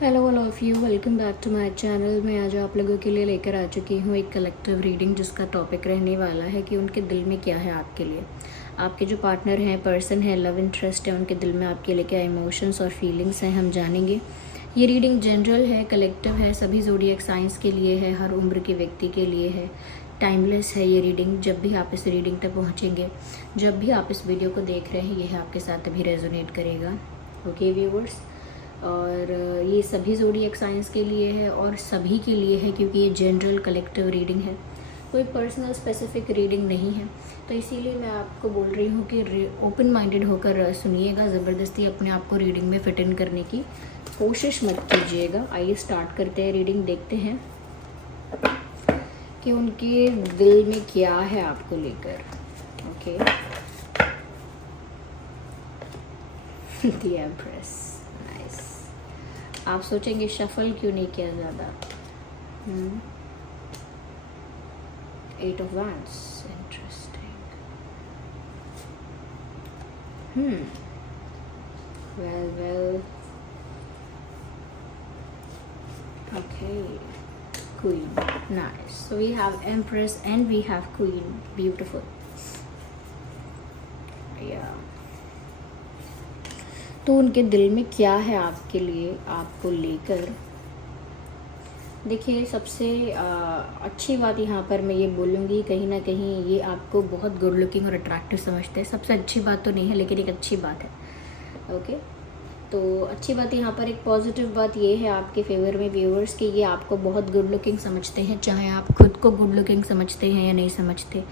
Hello all of you, welcome back to my channel. मैं आज आप लोगों के लिए लेकर आ चुकी हूँ एक कलेक्टिव रीडिंग जिसका टॉपिक रहने वाला है कि उनके दिल में क्या है आपके लिए। आपके जो पार्टनर हैं, पर्सन है, लव इंटरेस्ट है, उनके दिल में आपके लिए क्या इमोशंस और फीलिंग्स हैं, हम जानेंगे। ये रीडिंग जनरल है, कलेक्टिव है, सभी ज़ोडिएक साइंस के लिए है, हर उम्र के व्यक्ति के लिए है, टाइमलेस है ये रीडिंग। जब भी आप इस रीडिंग तक पहुँचेंगे, जब भी आप इस वीडियो को देख रहे हैं, यह आपके साथ अभी रेजोनेट करेगा। ओके व्यूवर्स, और ये सभी ज़ोडिएक साइंस के लिए है और सभी के लिए है क्योंकि ये जनरल कलेक्टिव रीडिंग है, कोई पर्सनल स्पेसिफिक रीडिंग नहीं है। तो इसीलिए मैं आपको बोल रही हूँ कि ओपन माइंडेड होकर सुनिएगा, ज़बरदस्ती अपने आप को रीडिंग में फिट इन करने की कोशिश मत कीजिएगा। आइए स्टार्ट करते हैं रीडिंग, देखते हैं कि उनके दिल में क्या है आपको लेकर। Okay, the empress. नाइस। आप सोचेंगे शफल क्यों नहीं किया ज़्यादा। 8 of wands, interesting. Well okay, queen, nice. So we have empress and we have queen, beautiful. Yeah. तो उनके दिल में क्या है आपके लिए, आपको लेकर। देखिए, सबसे अच्छी बात यहाँ पर मैं ये बोलूँगी, कहीं ना कहीं ये आपको बहुत गुड लुकिंग और अट्रैक्टिव समझते हैं। सबसे अच्छी बात तो नहीं है, लेकिन एक अच्छी बात है। ओके, तो अच्छी बात यहाँ पर, एक पॉजिटिव बात ये है आपके फेवर में व्यूअर्स कि ये आपको बहुत गुड लुकिंग समझते हैं। चाहे आप खुद को गुड लुकिंग समझते हैं या नहीं समझते,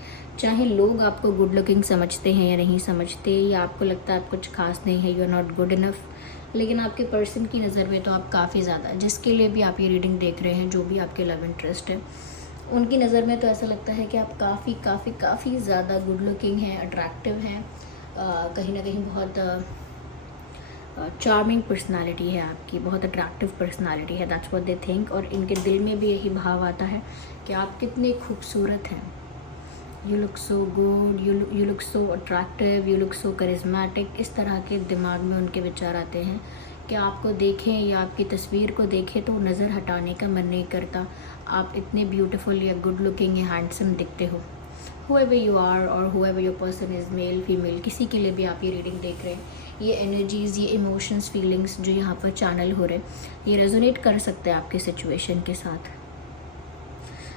चाहे लोग आपको गुड लुकिंग समझते हैं या नहीं समझते, या आपको लगता है आप कुछ खास नहीं है, you are not good enough, लेकिन आपके पर्सन की नज़र में तो आप काफ़ी ज़्यादा, जिसके लिए भी आप ये रीडिंग देख रहे हैं, जो भी आपके लव इंटरेस्ट है, उनकी नज़र में तो ऐसा लगता है कि आप काफ़ी काफ़ी काफ़ी ज़्यादा गुड लुकिंग हैं, अट्रैक्टिव हैं, कहीं ना कहीं बहुत चार्मिंग पर्सनालिटी है आपकी, बहुत अट्रैक्टिव पर्सनालिटी है। That's what they think. और इनके दिल में भी यही भाव आता है कि आप कितने खूबसूरत हैं। You look so good, you look so attractive, you look so charismatic. इस तरह के दिमाग में उनके विचार आते हैं कि आपको देखें या आपकी तस्वीर को देखें तो नज़र हटाने का मन नहीं करता। आप इतने ब्यूटीफुल या गुड लुकिंग या हैंडसम दिखते हो। whoever you are और whoever your person is, male female, किसी के लिए भी आप ये रीडिंग देख रहे हैं, ये एनर्जीज़, ये इमोशंस, फीलिंग्स जो यहाँ पर चैनल हो रहे हैं, ये रेजोनेट कर सकते हैं आपके सिचुएशन के साथ।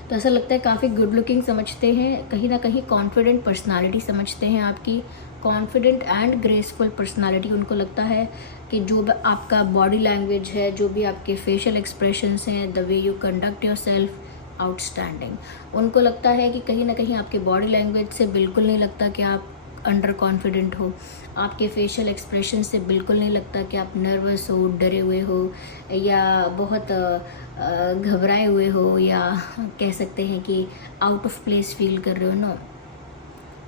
तो ऐसा लगता है काफ़ी गुड लुकिंग समझते हैं, कहीं ना कहीं कॉन्फिडेंट पर्सनालिटी समझते हैं आपकी, कॉन्फिडेंट एंड ग्रेसफुल पर्सनालिटी। उनको लगता है कि जो भी आपका बॉडी लैंग्वेज है, जो भी आपके फेशियल एक्सप्रेशंस हैं, the way you conduct your self, outstanding. उनको लगता है कि कहीं ना कहीं आपके बॉडी लैंग्वेज से बिल्कुल नहीं लगता कि आप अंडर कॉन्फिडेंट हो, आपके फेशियल एक्सप्रेशन से बिल्कुल नहीं लगता कि आप नर्वस हो, डरे हुए हो, या बहुत घबराए हुए हो, या कह सकते हैं कि आउट ऑफ प्लेस फील कर रहे हो। नो,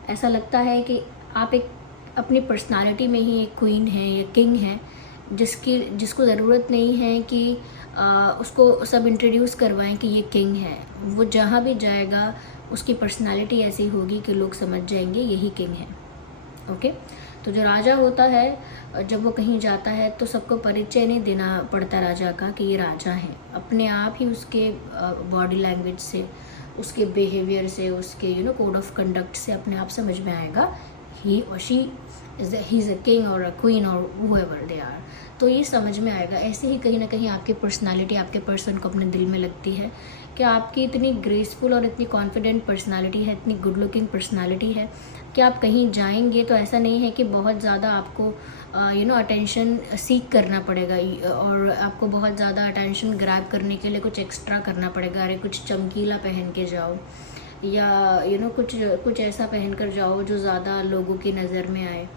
ऐसा लगता है कि आप एक अपनी पर्सनालिटी में ही एक क्वीन है या किंग है, जिसको ज़रूरत नहीं है कि उसको सब इंट्रोड्यूस करवाएं कि ये किंग है। वो जहाँ भी जाएगा उसकी पर्सनालिटी ऐसी होगी कि लोग समझ जाएंगे यही किंग है। ओके, तो जो राजा होता है, जब वो कहीं जाता है तो सबको परिचय नहीं देना पड़ता राजा का कि ये राजा है। अपने आप ही उसके बॉडी लैंग्वेज से, उसके बिहेवियर से, उसके कोड ऑफ कंडक्ट से अपने आप समझ में आएगा ही और she he is a king और अ क्वीन और whoever दे आर। तो ये समझ में आएगा। ऐसे ही कहीं ना कहीं आपकी पर्सनालिटी आपके पर्सन को अपने दिल में लगती है कि आपकी इतनी ग्रेसफुल और इतनी कॉन्फिडेंट पर्सनालिटी है, इतनी गुड लुकिंग पर्सनालिटी है कि आप कहीं जाएंगे तो ऐसा नहीं है कि बहुत ज़्यादा आपको अटेंशन सीक करना पड़ेगा, और आपको बहुत ज़्यादा अटेंशन ग्रैब करने के लिए कुछ एक्स्ट्रा करना पड़ेगा। अरे कुछ चमकीला पहन के जाओ, या कुछ ऐसा पहन कर जाओ जो ज़्यादा लोगों की नज़र में आए,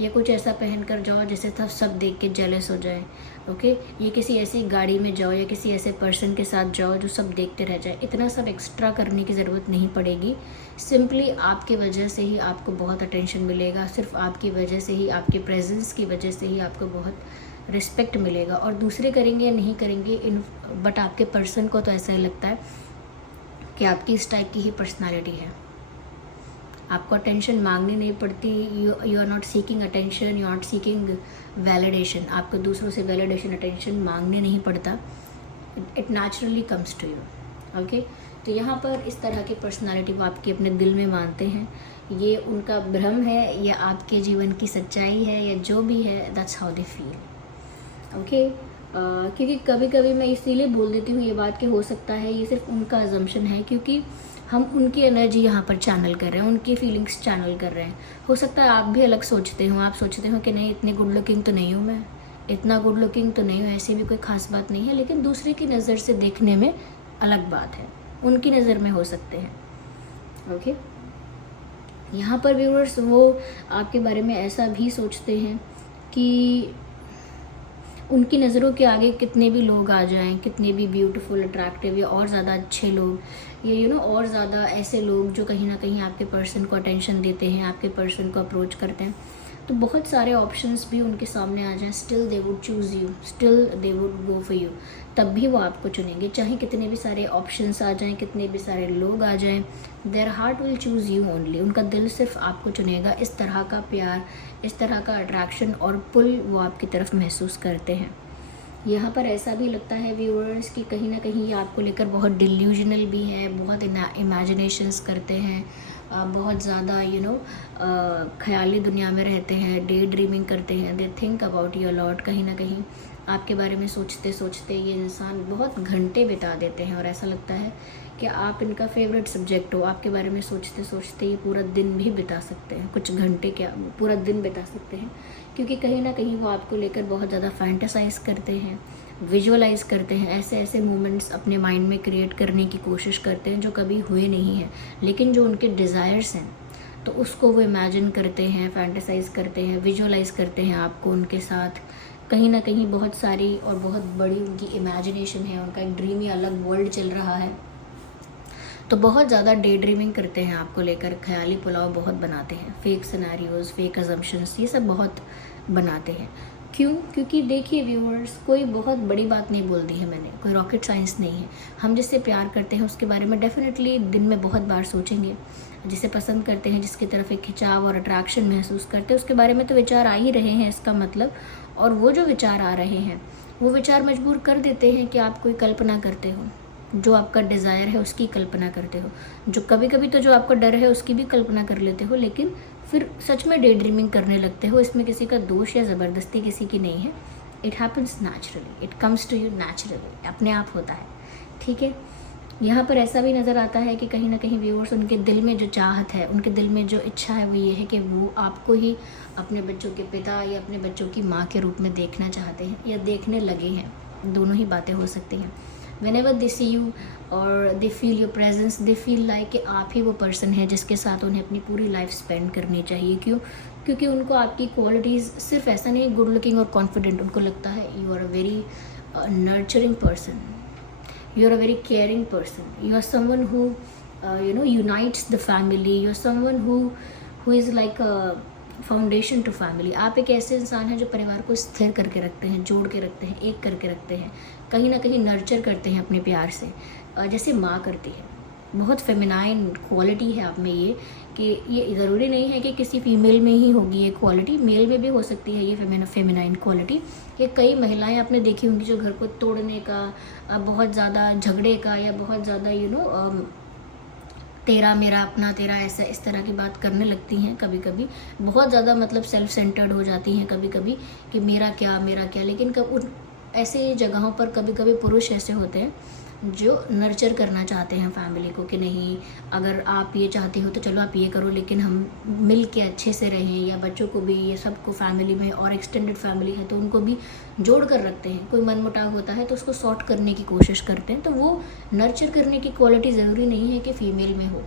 या कुछ ऐसा पहन कर जाओ जिससे सब देख के जेलस हो जाए। ओके, ये किसी ऐसी गाड़ी में जाओ या किसी ऐसे पर्सन के साथ जाओ जो सब देखते रह जाए। इतना सब एक्स्ट्रा करने की ज़रूरत नहीं पड़ेगी। सिंपली आपकी वजह से ही आपको बहुत अटेंशन मिलेगा, सिर्फ आपकी वजह से ही, आपके प्रेजेंस की वजह से ही आपको बहुत रिस्पेक्ट मिलेगा। और दूसरे करेंगे या नहीं करेंगे बट आपके पर्सन को तो ऐसा ही लगता है कि आपकी इस टाइप की ही पर्सनालिटी है। आपको अटेंशन मांगनी नहीं पड़ती, you are not seeking attention, you are not seeking validation, आपको दूसरों से वैलिडेशन अटेंशन मांगने नहीं पड़ता, it naturally comes to you. Okay, तो यहाँ पर इस तरह की पर्सनालिटी वो आपकी अपने दिल में मानते हैं, ये उनका भ्रम है या आपके जीवन की सच्चाई है या जो भी है, that's how they feel. Okay, क्योंकि कभी कभी मैं इसीलिए बोल देती हूँ ये बात कि हो सकता है ये सिर्फ उनका अजम्पशन है, क्योंकि हम उनकी एनर्जी यहाँ पर चैनल कर रहे हैं, उनकी फीलिंग्स चैनल कर रहे हैं। हो सकता है आप भी अलग सोचते हो, आप सोचते हो कि नहीं इतनी गुड लुकिंग तो नहीं हूँ मैं, इतना गुड लुकिंग तो नहीं हूँ, ऐसी भी कोई ख़ास बात नहीं है, लेकिन दूसरे की नज़र से देखने में अलग बात है, उनकी नज़र में हो सकते हैं। ओके, यहाँ पर व्यूअर्स वो आपके बारे में ऐसा भी सोचते हैं कि उनकी नज़रों के आगे कितने भी लोग आ जाएं, कितने भी ब्यूटीफुल, अट्रैक्टिव या और ज़्यादा अच्छे लोग, ये और ज़्यादा ऐसे लोग जो कहीं ना कहीं आपके पर्सन को अटेंशन देते हैं, आपके पर्सन को अप्रोच करते हैं, तो बहुत सारे ऑप्शंस भी उनके सामने आ जाएं, still they would choose you, still they would go for you, तब भी वो आपको चुनेंगे, चाहे कितने भी सारे ऑप्शंस आ जाएं, कितने भी सारे लोग आ जाएं, their heart will choose you only, उनका दिल सिर्फ आपको चुनेगा। इस तरह का प्यार, इस तरह का अट्रैक्शन और पुल वो आपकी तरफ महसूस करते हैं। यहाँ पर ऐसा भी लगता है व्यूअर्स कि कहीं ना कहीं ये आपको लेकर बहुत डिल्यूजनल भी है, बहुत इमेजिनेशंस करते हैं, बहुत ज़्यादा ख्याली दुनिया में रहते हैं, डे ड्रीमिंग करते हैं, they think about you lot. कहीं ना कहीं आपके बारे में सोचते सोचते ये इंसान बहुत घंटे बिता देते हैं और ऐसा लगता है कि आप इनका फेवरेट सब्जेक्ट हो। आपके बारे में सोचते सोचते ये पूरा दिन भी बिता सकते हैं, कुछ घंटे क्या पूरा दिन बिता सकते हैं, क्योंकि कहीं ना कहीं वो आपको लेकर बहुत ज़्यादा फैंटेसाइज करते हैं, विजुअलाइज करते हैं, ऐसे ऐसे मोमेंट्स अपने माइंड में क्रिएट करने की कोशिश करते हैं जो कभी हुए नहीं हैं, लेकिन जो उनके डिज़ायर्स हैं तो उसको वो इमेजिन करते हैं, फैंटेसाइज करते हैं, विजुअलाइज करते हैं आपको उनके साथ। कहीं ना कहीं बहुत सारी और बहुत बड़ी उनकी इमेजिनेशन है, उनका एक ड्रीमी अलग वर्ल्ड चल रहा है, तो बहुत ज़्यादा डे ड्रीमिंग करते हैं आपको लेकर, ख्याली पुलाव बहुत बनाते हैं, फेक सिनेरियोज़, फेक अजम्पशंस, ये सब बहुत बनाते हैं। क्यों? क्योंकि देखिए व्यूअर्स, कोई बहुत बड़ी बात नहीं बोल दी है मैंने, कोई रॉकेट साइंस नहीं है। हम जिससे प्यार करते हैं उसके बारे में डेफिनेटली दिन में बहुत बार सोचेंगे, जिसे पसंद करते हैं, जिसकी तरफ एक खिंचाव और अट्रैक्शन महसूस करते हैं, उसके बारे में तो विचार आ ही रहे हैं इसका मतलब। और वो जो विचार आ रहे हैं वो विचार मजबूर कर देते हैं कि आप कोई कल्पना करते हो, जो आपका डिज़ायर है उसकी कल्पना करते हो, जो कभी कभी तो जो आपका डर है उसकी भी कल्पना कर लेते हो, लेकिन फिर सच में डे ड्रीमिंग करने लगते हो। इसमें किसी का दोष या ज़बरदस्ती किसी की नहीं है, it happens naturally, it comes to you naturally, अपने आप होता है। ठीक है, यहाँ पर ऐसा भी नज़र आता है कि कहीं ना कहीं व्यूअर्स, उनके दिल में जो चाहत है, उनके दिल में जो इच्छा है वो ये है कि वो आपको ही अपने बच्चों के पिता या अपने बच्चों की माँ के रूप में देखना चाहते हैं या देखने लगे हैं, दोनों ही बातें हो सकती हैं। whenever they see you और they feel your presence, they feel like कि आप ही वो पर्सन है जिसके साथ उन्हें अपनी पूरी लाइफ स्पेंड करनी चाहिए। क्यों? क्योंकि उनको आपकी क्वालिटीज़ सिर्फ ऐसा नहीं, गुड लुकिंग और कॉन्फिडेंट, उनको लगता है you are a very nurturing person, you are a very caring person, you are someone who unites the family, you are someone who is like a foundation to family. आप एक ऐसे इंसान हैं जो परिवार को स्थिर करके रखते हैं, जोड़ के रखते हैं, एक करके रखते हैं, कहीं ना कहीं नर्चर करते हैं अपने प्यार से, जैसे माँ करती है। बहुत फेमिनाइन क्वालिटी है आप में ये, कि ये ज़रूरी नहीं है कि किसी फीमेल में ही होगी ये क्वालिटी, मेल में भी हो सकती है ये फेमिनाइन क्वालिटी। ये कई महिलाएं आपने देखी होंगी जो घर को तोड़ने का, बहुत ज़्यादा झगड़े का, या बहुत ज़्यादा तेरा मेरा अपना तेरा, ऐसा इस तरह की बात करने लगती हैं। कभी कभी बहुत ज़्यादा मतलब सेल्फ सेंटर्ड हो जाती हैं कभी कभी, कि मेरा क्या मेरा क्या। लेकिन उन ऐसे जगहों पर कभी कभी पुरुष ऐसे होते हैं जो नर्चर करना चाहते हैं फैमिली को, कि नहीं अगर आप ये चाहते हो तो चलो आप ये करो, लेकिन हम मिल के अच्छे से रहें, या बच्चों को भी, ये सबको फैमिली में, और एक्सटेंडेड फैमिली है तो उनको भी जोड़ कर रखते हैं। कोई मनमुटाव होता है तो उसको सॉर्ट करने की कोशिश करते हैं। तो वो नर्चर करने की क्वालिटी ज़रूरी नहीं है कि फ़ीमेल में हो,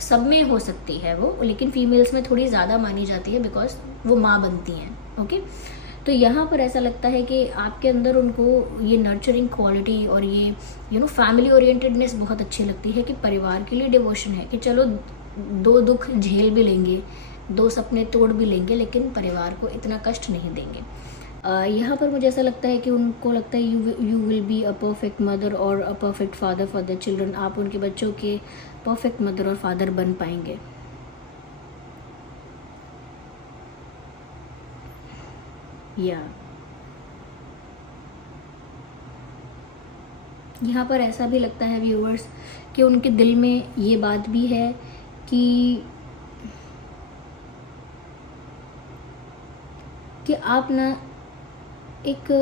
सब में हो सकती है वो, लेकिन फीमेल्स में थोड़ी ज़्यादा मानी जाती है बिकॉज वो माँ बनती हैं। ओके, तो यहाँ पर ऐसा लगता है कि आपके अंदर उनको ये नर्चरिंग क्वालिटी और ये फैमिली ओरिएंटेडनेस बहुत अच्छी लगती है, कि परिवार के लिए डिवोशन है, कि चलो दो दुख झेल भी लेंगे, दो सपने तोड़ भी लेंगे, लेकिन परिवार को इतना कष्ट नहीं देंगे। यहाँ पर मुझे ऐसा लगता है कि उनको लगता है you will be a perfect mother और a perfect father for the children. आप उनके बच्चों के परफेक्ट मदर और फादर बन पाएंगे। या यहाँ पर ऐसा भी लगता है व्यूअर्स कि उनके दिल में ये बात भी है कि आप ना एक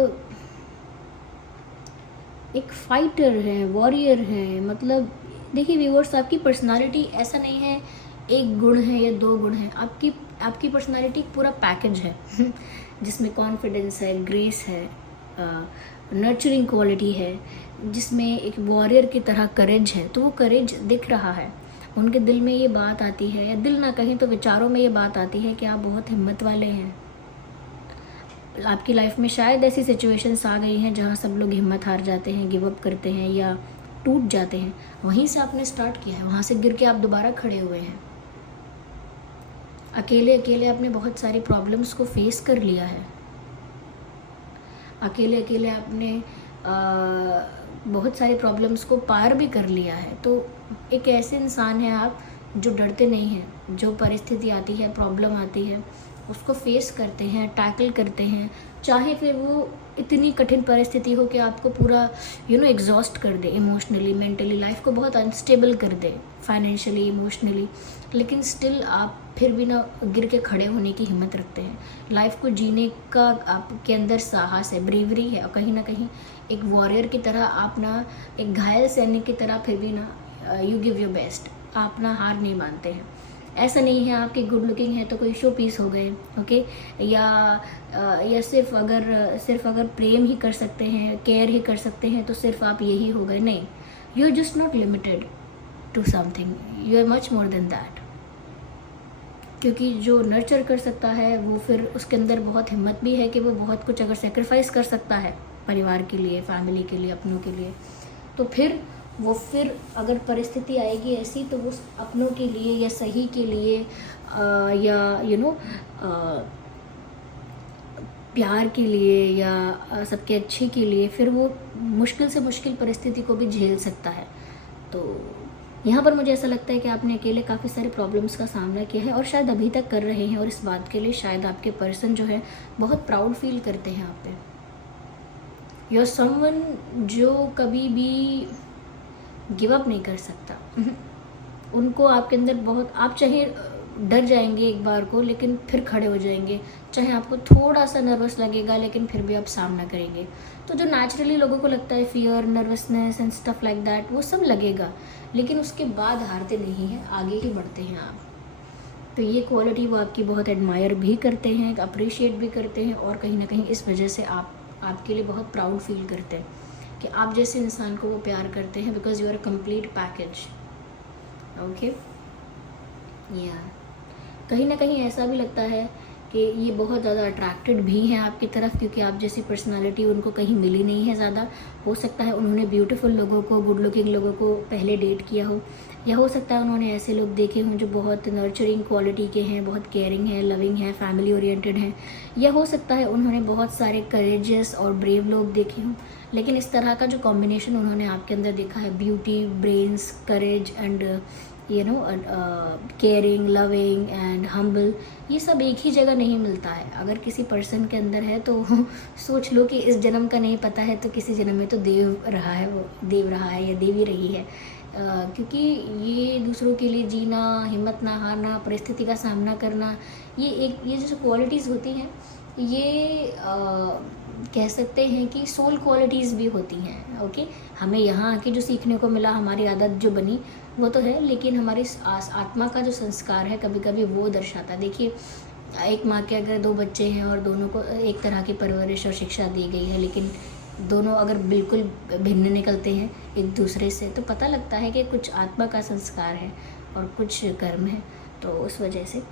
फाइटर हैं, वॉरियर हैं। मतलब देखिए व्यूअर्स, आपकी पर्सनालिटी ऐसा नहीं है एक गुण है या दो गुण है, आपकी पर्सनालिटी पूरा पैकेज है जिसमें कॉन्फिडेंस है, ग्रेस है, नर्चरिंग क्वालिटी है, जिसमें एक वॉरियर की तरह करेज है। तो वो करेज दिख रहा है, उनके दिल में ये बात आती है, या दिल ना कहीं तो विचारों में ये बात आती है कि आप बहुत हिम्मत वाले हैं। आपकी लाइफ में शायद ऐसी सिचुएशंस आ गई हैं जहाँ सब लोग हिम्मत हार जाते हैं, गिव अप करते हैं या टूट जाते हैं। वहीं से आपने स्टार्ट किया है, वहाँ से गिर के आप दोबारा खड़े हुए हैं। अकेले अकेले आपने बहुत सारी प्रॉब्लम्स को फेस कर लिया है। अकेले अकेले आपने बहुत सारी प्रॉब्लम्स को पार भी कर लिया है। तो एक ऐसे इंसान हैं आप जो डरते नहीं हैं, जो परिस्थिति आती है, प्रॉब्लम आती है, उसको फेस करते हैं, टैकल करते हैं, चाहे फिर वो इतनी कठिन परिस्थिति हो कि आपको पूरा एग्जॉस्ट कर दे, इमोशनली, मेंटली, लाइफ को बहुत अनस्टेबल कर दे, फाइनेंशियली, इमोशनली, लेकिन स्टिल आप फिर भी ना गिर के खड़े होने की हिम्मत रखते हैं। लाइफ को जीने का आपके अंदर साहस है, ब्रेवरी है, और कहीं ना कहीं एक वॉरियर की तरह आप ना, एक घायल सैनिक की तरह फिर भी ना यू गिव योर बेस्ट, आप ना हार नहीं मानते हैं। ऐसा नहीं है आपकी गुड लुकिंग है तो कोई शो पीस हो गए, ओके, या सिर्फ अगर प्रेम ही कर सकते हैं, केयर ही कर सकते हैं तो सिर्फ आप यही हो गए। नहीं, you are just not limited to something, you are much more than that. क्योंकि जो नर्चर कर सकता है वो फिर उसके अंदर बहुत हिम्मत भी है कि वो बहुत कुछ अगर सेक्रीफाइस कर सकता है परिवार के लिए, फैमिली के लिए, अपनों के लिए, तो फिर अगर परिस्थिति आएगी ऐसी तो वो अपनों के लिए या सही के लिए या प्यार के लिए या सबके अच्छे के लिए फिर वो मुश्किल से मुश्किल परिस्थिति को भी झेल सकता है। तो यहाँ पर मुझे ऐसा लगता है कि आपने अकेले काफ़ी सारे प्रॉब्लम्स का सामना किया है और शायद अभी तक कर रहे हैं, और इस बात के लिए शायद आपके पर्सन जो है बहुत प्राउड फील करते हैं आप पे। यू आर समवन जो कभी भी गिव अप नहीं कर सकता। उनको आपके अंदर बहुत, आप चाहे डर जाएंगे एक बार को लेकिन फिर खड़े हो जाएंगे, चाहे आपको थोड़ा सा नर्वस लगेगा लेकिन फिर भी आप सामना करेंगे। तो जो नेचुरली लोगों को लगता है fear, nervousness and stuff like that, वो सब लगेगा, लेकिन उसके बाद हारते नहीं हैं, आगे ही बढ़ते हैं आप। तो ये क्वालिटी वो आपकी बहुत एडमायर भी करते हैं, अप्रिशिएट भी करते हैं, और कहीं ना कहीं इस वजह से आपके लिए बहुत प्राउड फील करते हैं कि आप जैसे इंसान को वो प्यार करते हैं, because you are a complete package. Okay, या कहीं ना कहीं ऐसा भी लगता है कि ये बहुत ज़्यादा अट्रैक्टेड भी हैं आपकी तरफ, क्योंकि आप जैसी पर्सनालिटी उनको कहीं मिली नहीं है ज़्यादा। हो सकता है उन्होंने ब्यूटीफुल लोगों को, गुड लुकिंग लोगों को पहले डेट किया हो, या हो सकता है उन्होंने ऐसे लोग देखे हों जो बहुत नर्चरिंग क्वालिटी के हैं, बहुत केयरिंग है, लविंग है, फैमिली ओरिएंटेड हैं, या हो सकता है उन्होंने बहुत सारे करेजियस और ब्रेव लोग देखे हों। लेकिन इस तरह का जो कॉम्बिनेशन उन्होंने आपके अंदर देखा है, beauty, brains, courage and caring, loving and humble, ये सब एक ही जगह नहीं मिलता है। अगर किसी पर्सन के अंदर है तो सोच लो कि इस जन्म का नहीं पता है तो किसी जन्म में तो देव रहा है, वो देव रहा है या देवी रही है। क्योंकि ये दूसरों के लिए जीना, हिम्मत ना हारना, परिस्थिति का सामना करना, ये जो क्वालिटीज़ होती हैं, ये कह सकते हैं कि सोल क्वालिटीज़ भी होती हैं। ओके, हमें यहाँ आके जो सीखने को मिला, हमारी आदत जो बनी वो तो है, लेकिन हमारी आत्मा का जो संस्कार है कभी कभी वो दर्शाता है। देखिए, एक माँ के अगर 2 बच्चे हैं और दोनों को एक तरह की परवरिश और शिक्षा दी गई है, लेकिन दोनों अगर बिल्कुल भिन्न निकलते हैं एक दूसरे से, तो पता लगता है कि कुछ आत्मा का संस्कार है और कुछ कर्म है। तो उस वजह से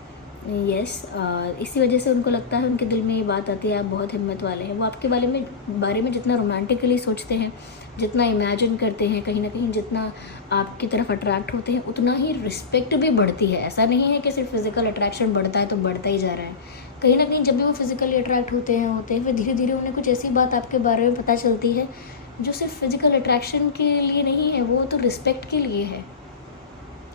इसी वजह से उनको लगता है, उनके दिल में ये बात आती है आप बहुत हिम्मत वाले हैं। वो आपके बारे में जितना रोमांटिकली सोचते हैं, जितना इमेजिन करते हैं, कहीं ना कहीं जितना आपकी तरफ अट्रैक्ट होते हैं, उतना ही रिस्पेक्ट भी बढ़ती है। ऐसा नहीं है कि सिर्फ फिजिकल अट्रैक्शन बढ़ता है तो बढ़ता ही जा रहा है। कहीं ना कहीं जब भी वो फिजिकली अट्रैक्ट होते हैं फिर धीरे धीरे उन्हें कुछ ऐसी बात आपके बारे में पता चलती है जो सिर्फ फिजिकल अट्रैक्शन के लिए नहीं है, वो तो रिस्पेक्ट के लिए है।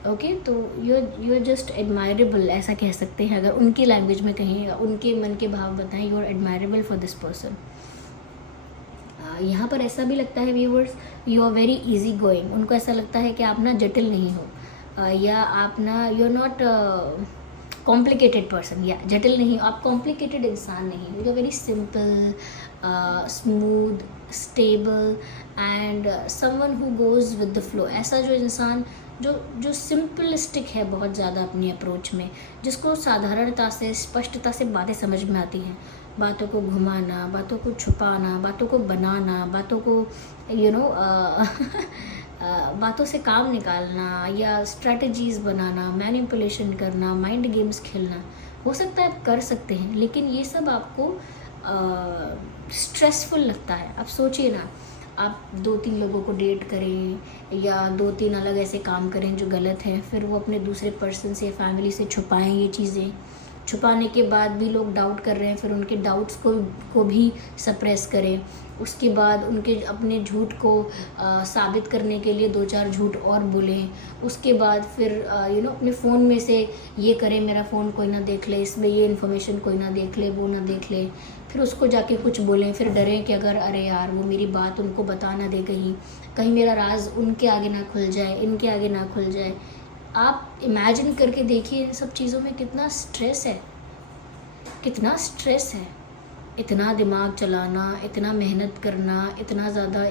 ओके तो यू आर जस्ट एडमायरेबल, ऐसा कह सकते हैं अगर उनकी लैंग्वेज में कहें, उनके मन के भाव बताएं, you are admirable for this person. यहाँ पर ऐसा भी लगता है viewers, you are very easy going, उनको ऐसा लगता है कि आप ना जटिल नहीं हो, या आप ना you are not complicated person, या जटिल नहीं हो, आप कॉम्प्लिकेटेड इंसान नहीं हो, you are very simple, smooth, stable and someone who goes with the flow. ऐसा जो इंसान जो सिंपलिस्टिक है बहुत ज़्यादा अपनी अप्रोच में, जिसको साधारणता से, स्पष्टता से बातें समझ में आती हैं, बातों को घुमाना, बातों को छुपाना, बातों को बनाना, बातों को बातों से काम निकालना या स्ट्रेटजीज़ बनाना, मैनिपुलेशन करना, माइंड गेम्स खेलना, हो सकता है आप कर सकते हैं, लेकिन ये सब आपको स्ट्रेसफुल लगता है। आप सोचिए ना, आप 2-3 लोगों को डेट करें या 2-3 अलग ऐसे काम करें जो गलत हैं, फिर वो अपने दूसरे पर्सन से, फैमिली से छुपाएं ये चीज़ें, छुपाने के बाद भी लोग डाउट कर रहे हैं, फिर उनके डाउट्स को भी सप्रेस करें, उसके बाद उनके अपने झूठ को साबित करने के लिए 2-4 झूठ और बोलें, उसके बाद फिर अपने फ़ोन में से ये करें, मेरा फ़ोन कोई ना देख ले, इसमें ये इन्फॉर्मेशन कोई ना देख ले, वो ना देख ले, फिर उसको जाके कुछ बोलें, फिर डरें कि अगर अरे यार वो मेरी बात उनको बता ना दे, कहीं मेरा राज उनके आगे ना खुल जाए, इनके आगे ना खुल जाए। आप इमेजिन करके देखिए इन सब चीज़ों में कितना स्ट्रेस है, कितना स्ट्रेस है, इतना दिमाग चलाना, इतना मेहनत करना, इतना ज़्यादा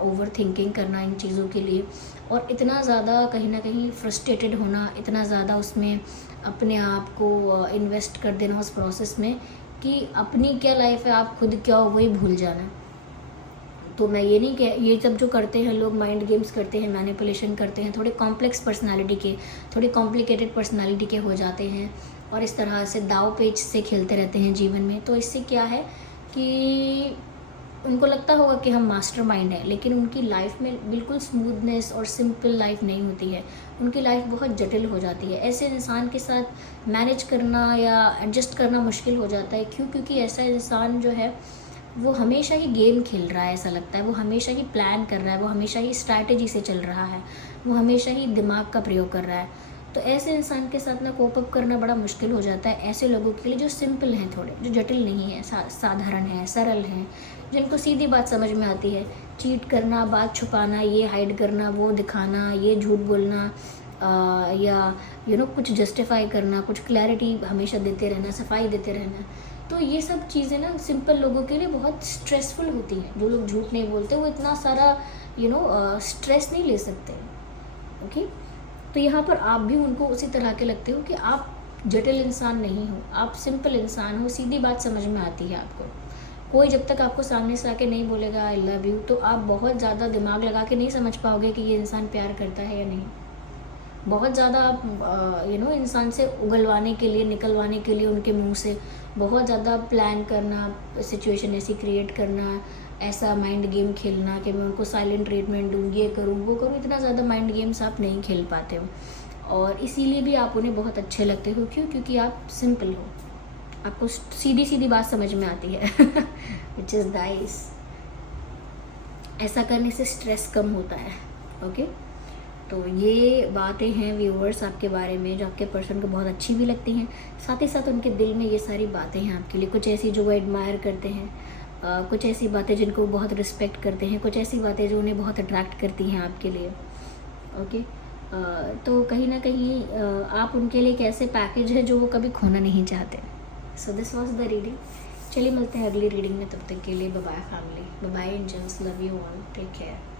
ओवर थिंकिंग करना इन चीज़ों के लिए, और इतना ज़्यादा कहीं ना कहीं फ्रस्ट्रेटेड होना, इतना ज़्यादा उसमें अपने आप को इन्वेस्ट कर देना उस प्रोसेस में कि अपनी क्या लाइफ है, आप खुद क्या हो वही भूल जाना। तो मैं ये नहीं कह, ये सब जो करते हैं लोग, माइंड गेम्स करते हैं, मैनिपुलेशन करते हैं, थोड़े कॉम्प्लेक्स पर्सनालिटी के, थोड़े कॉम्प्लिकेटेड पर्सनालिटी के हो जाते हैं और इस तरह से दाव पेच से खेलते रहते हैं जीवन में। तो इससे क्या है कि उनको लगता होगा कि हम मास्टरमाइंड हैं, लेकिन उनकी लाइफ में बिल्कुल स्मूथनेस और सिंपल लाइफ नहीं होती है, उनकी लाइफ बहुत जटिल हो जाती है। ऐसे इंसान के साथ मैनेज करना या एडजस्ट करना मुश्किल हो जाता है। क्यों? क्योंकि ऐसा इंसान जो है वो हमेशा ही गेम खेल रहा है, ऐसा लगता है, वो हमेशा ही प्लान कर रहा है, वो हमेशा ही स्ट्रैटेजी से चल रहा है, वो हमेशा ही दिमाग का प्रयोग कर रहा है। तो ऐसे इंसान के साथ ना कोप अप करना बड़ा मुश्किल हो जाता है, ऐसे लोगों के लिए जो सिंपल हैं, थोड़े जो जटिल नहीं है, साधारण हैं, सरल हैं, जिनको सीधी बात समझ में आती है। चीट करना, बात छुपाना, ये हाइड करना, वो दिखाना, ये झूठ बोलना, या कुछ जस्टिफाई करना, कुछ क्लैरिटी हमेशा देते रहना, सफाई देते रहना। तो ये सब चीज़ें ना सिंपल लोगों के लिए बहुत स्ट्रेसफुल होती हैं। जो लोग झूठ नहीं बोलते वो इतना सारा स्ट्रेस नहीं ले सकते। ओके, तो यहाँ पर आप भी उनको उसी तरह के लगते हो कि आप जटिल इंसान नहीं हो, आप सिंपल इंसान हो, सीधी बात समझ में आती है आपको। कोई जब तक आपको सामने से आके नहीं बोलेगा आई लव यू, तो आप बहुत ज़्यादा दिमाग लगा के नहीं समझ पाओगे कि ये इंसान प्यार करता है या नहीं। बहुत ज़्यादा आप इंसान से उगलवाने के लिए, निकलवाने के लिए उनके मुंह से बहुत ज़्यादा प्लान करना, सिचुएशन ऐसी क्रिएट करना, ऐसा माइंड गेम खेलना कि मैं उनको साइलेंट ट्रीटमेंट दूँ, ये करूँ, वो करूँ, इतना ज़्यादा माइंड गेम्स आप नहीं खेल पाते हो। और इसीलिए भी आप उन्हें बहुत अच्छे लगते हो। क्यों? क्योंकि आप सिंपल हो, आपको सीधी सीधी बात समझ में आती है विच इज़ नाइस। ऐसा करने से स्ट्रेस कम होता है। ओके, तो ये बातें हैं व्यूअर्स आपके बारे में, जो आपके पर्सन को बहुत अच्छी भी लगती हैं। साथ ही साथ उनके दिल में ये सारी बातें हैं आपके लिए, कुछ ऐसी जो वो एडमायर करते हैं, कुछ ऐसी बातें जिनको वो बहुत रिस्पेक्ट करते हैं, कुछ ऐसी बातें जो उन्हें बहुत अट्रैक्ट करती हैं आपके लिए। ओके, तो कहीं ना कहीं आप उनके लिए एक ऐसे पैकेज है जो वो कभी खोना नहीं चाहते। So this was the reading. चलिए मिलते हैं अगली रीडिंग में, तब तक के लिए bye bye family, bye bye angels, love you all, take care.